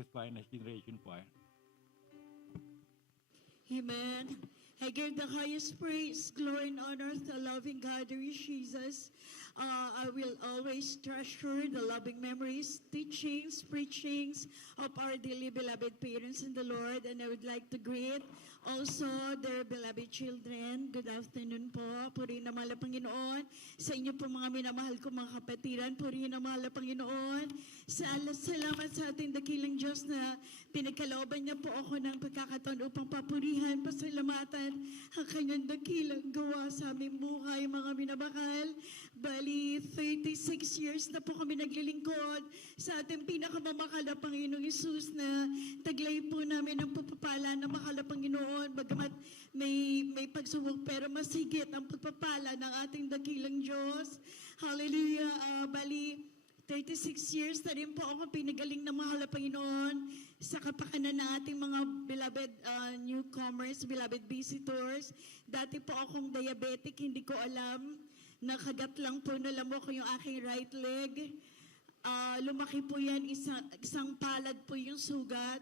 this finest generation po ay. Amen. I give the highest praise, glory, and honor to the loving God, who is Jesus. I will always treasure the loving memories, teachings, preachings of our dearly beloved parents in the Lord. And I would like to greet also their beloved children. Good afternoon po. Purihin ang mahal na Panginoon. Sa inyo po mga minamahal ko mga kapatiran, purihin ang mahal na Panginoon. Salamat sa ating dakilang Diyos na pinagkalooban niya po ako ng pagkakataon upang papurihan, pasalamatan ang kanyang dakilang gawa sa aming buhay, mga minamahal. Bali, 36 years na po kami naglilingkod sa ating pinakamamahal na Panginoong Hesus na taglay po namin ang pagpapala ng mahal na Panginoon. Bagamat may pagsubok, pero masigit ang pagpapala ng ating dakilang Diyos. Hallelujah. Bali, 36 years na rin po ako pinagaling ng mahal na Panginoon sa kapakanan ng ating mga beloved newcomers, beloved visitors. Dati po akong diabetic, hindi ko alam. Nakagat lang po na lamok yung aking right leg. Lumaki po yan, isang palad po yung sugat.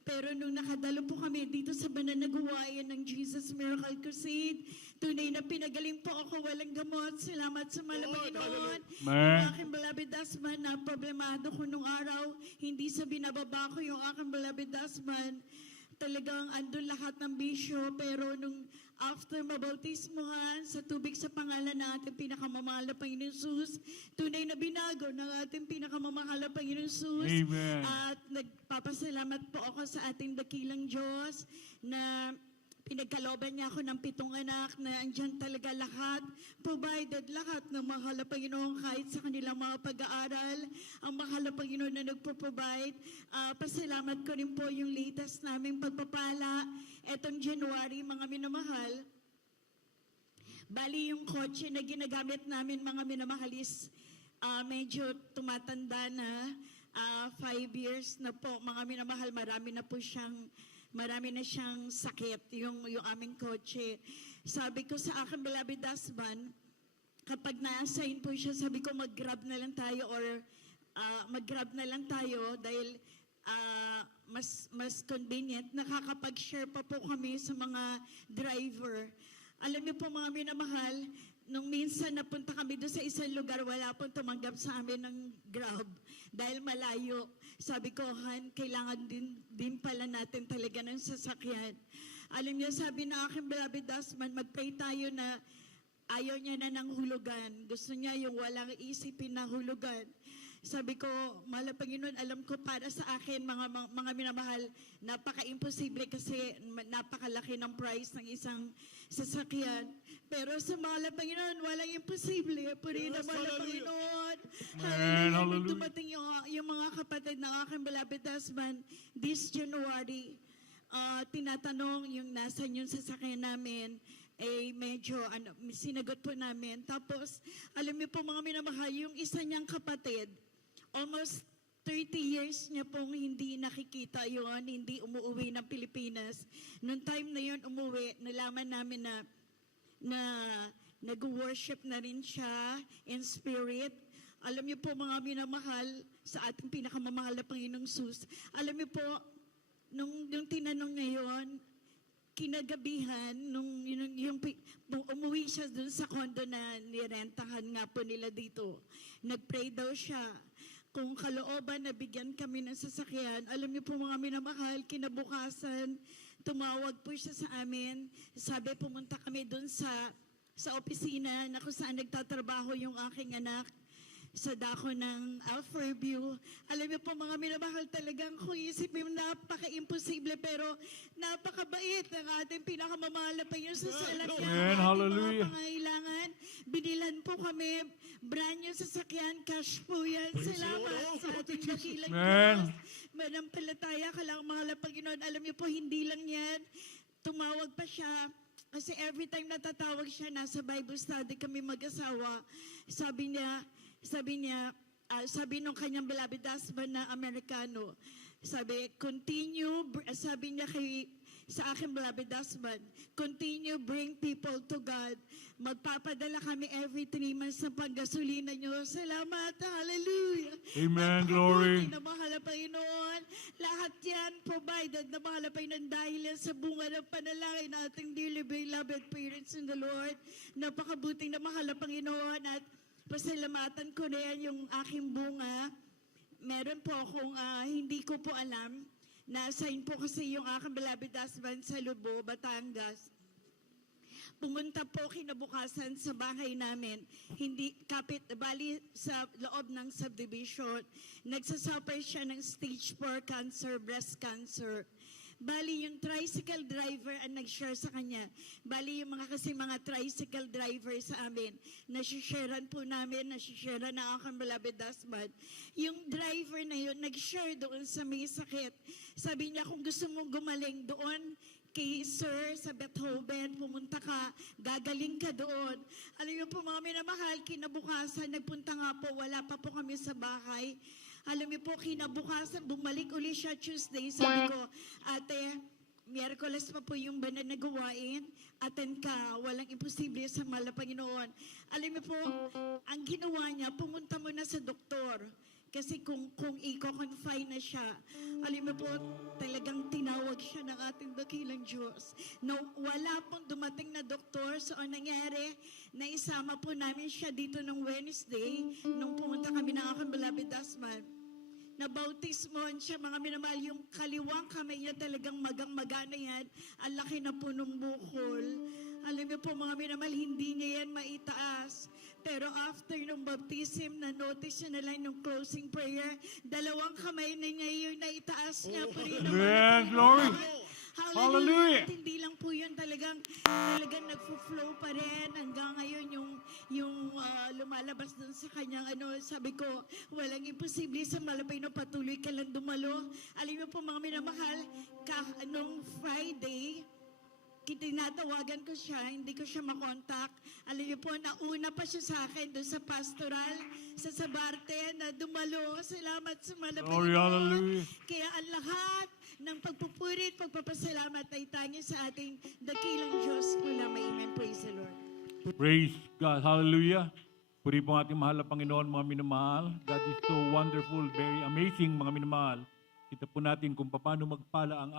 Pero nung nakadalo po kami dito sa Bananaguwayan ng Jesus Miracle Crusade, tunay na pinagaling po ako, walang gamot. Salamat sa mahal na Panginoon. Yung aking beloved husband na problemado ko nung araw, hindi sa binababa ko yung aking beloved husband. Talagang andun lahat ng bisyo, pero nung after mabautismohan sa tubig sa pangalan ng ating pinakamamahal na Panginoon Jesus, tunay na binago ng ating pinakamamahal na Panginoon Jesus. Amen. At nagpapasalamat po ako sa ating dakilang Diyos na pinagkalooban niya ako ng 7 anak na andyan talaga lahat, provided lahat ng mahal na Panginoon kahit sa kanilang mga pag-aaral, ang mahal na Panginoon na nagpo-provide. Pasalamat ko rin po yung latest naming pagpapala, etong January, mga minamahal. Bali yung kotse na ginagamit namin, mga minamahal, is medyo tumatanda na, 5 years na po, mga minamahal, marami na siyang sakit, yung aming kotse. Sabi ko sa aking beloved husband, kapag na-assign po siya, sabi ko mag-grab na lang tayo dahil mas convenient. Nakakapag-share pa po kami sa mga driver. Alam niyo po mga minamahal, nung minsan napunta kami doon sa isang lugar, wala pong tumanggap sa amin ng Grab dahil malayo. Sabi ko, Han, kailangan din pala natin talaga ng sasakyan. Alam niyo, sabi na aking beloved husband, mag-pray tayo na ayaw niya na ng hulugan. Gusto niya yung walang isipin na hulugan. Sabi ko, mahal na Panginoon, alam ko para sa akin, mga minamahal, napaka-imposible kasi napakalaki ng price ng isang sasakyan. Pero sa mahal na Panginoon, walang imposible. Puri na mahal na Panginoon. Hallelujah. Dumating yung mga kapatid ng aking beloved husband this January. Tinatanong yung nasan yung sasakyan namin. Medyo sinagot po namin. Tapos, alam niyo po mga minamahal, yung isa niyang kapatid, almost 30 years niya pong hindi nakikita yon, hindi umuwi ng Pilipinas. Noong time na yun umuwi, nalaman namin na nag-worship na rin siya in spirit. Alam niyo po mga minamahal, sa ating pinakamamahal na Panginoong Sus, alam niyo po, nung tinanong ngayon, kinagabihan, nung umuwi siya dun sa condo na nirentahan nga po nila dito, nag-pray daw siya. Kung kalooban na bigyan kami ng sasakyan, alam niyo po mga minamahal, kinabukasan, tumawag po siya sa amin. Sabi, pumunta kami dun sa opisina na kung saan nagtatrabaho yung aking anak sa dako ng Fairview. Alam niyo po mga minamahal, talagang kung isipin, napaka-imposible pero napakabait ng ating pinakamamahal na Panginoon sa salakyan. Hallelujah. Mga pangailangan, binilan po kami, brand new sasakyan, cash po yan. Salamat sa ating dakilang Diyos. Manampalataya ka lang, mahal na Panginoon. Alam niyo po, hindi lang yan. Tumawag pa siya. Kasi every time natatawag siya, nasa Bible study kami mag-asawa. Sabi nung kanyang beloved husband na Amerikano, sabi, continue, sabi niya sa aking beloved husband. Continue bring people to God. Magpapadala kami every 3 months ng panggasolina nyo. Salamat. Hallelujah. Amen. Glory. Napakabuti na mahal na Panginoon. Lahat yan provided na mahal na Panginoon dahil yan sa bunga ng panalangin nating dearly beloved parents in the Lord. Napakabuti na mahal na Panginoon at pasalamatan ko na yan yung aking bunga. Meron po akong hindi ko po alam. Na-assign po kasi yung aking beloved husband sa Lubo, Batangas. Pumunta po kinabukasan sa bahay namin. Hindi bali sa loob ng subdivision. Nagsasuffer siya ng stage 4 cancer, breast cancer. Bali yung tricycle driver ang nag-share sa kanya. Bali yung mga tricycle driver sa amin. Nasisharean po namin, nasisharean na aking beloved husband. Yung driver na yun, nag-share doon sa may sakit. Sabi niya, kung gusto mong gumaling doon, kay Sir sa Beethoven, pumunta ka, gagaling ka doon. Alam niyo po mga minamahal, kinabukasan, nagpunta nga po, wala pa po kami sa bahay. Alam niyo po, kinabukasan, bumalik uli siya Tuesday. Sabi ko, ate, Miyerkules pa po yung banal na gawain, attend ka, walang imposible sa mahal na Panginoon. Alam niyo po, ang ginawa niya, pumunta muna sa doktor. Kasi kung i-confine na siya, alam mo po, talagang tinawag siya ng ating dakilang Diyos. No, wala pong dumating na doktor, so ang nangyari, naisama po namin siya dito nung Wednesday, nung pumunta kami ng aking beloved husband. Nabautismohan siya, mga minamahal, yung kaliwang kamay niya talagang magang-magana yan, ang laki na po ng bukol. Alam niyo po mga minamahal, hindi niya yan maitaas. Pero after nung baptism, na-notice niya na lang nung closing prayer, dalawang kamay na niya yung naitaas niya pa rin naman. Amen. Glory. Hallelujah. At hindi lang po yun, talagang nagfo-flow pa rin hanggang ngayon yung lumalabas dun sa kanyang sabi ko, walang imposible sa malapay na patuloy ka lang dumalo. Alam mo po mga minamahal, nung Friday, tinatawagan ko siya, hindi ko siya makontak. Alam niyo po, nauna pa siya sa akin doon sa pastoral, sa Sabarte, na dumalo. Salamat sa malapit. Glory, hallelujah. Kaya ang lahat ng pagpupuri at pagpapasalamat ay tangi sa ating dakilang Diyos ko na may amen. Praise the Lord. Praise God. Hallelujah. Puri po ang ating mahal na Panginoon, mga minamahal. God is so wonderful, very amazing, mga minamahal. Kita po natin kung paano magpala ang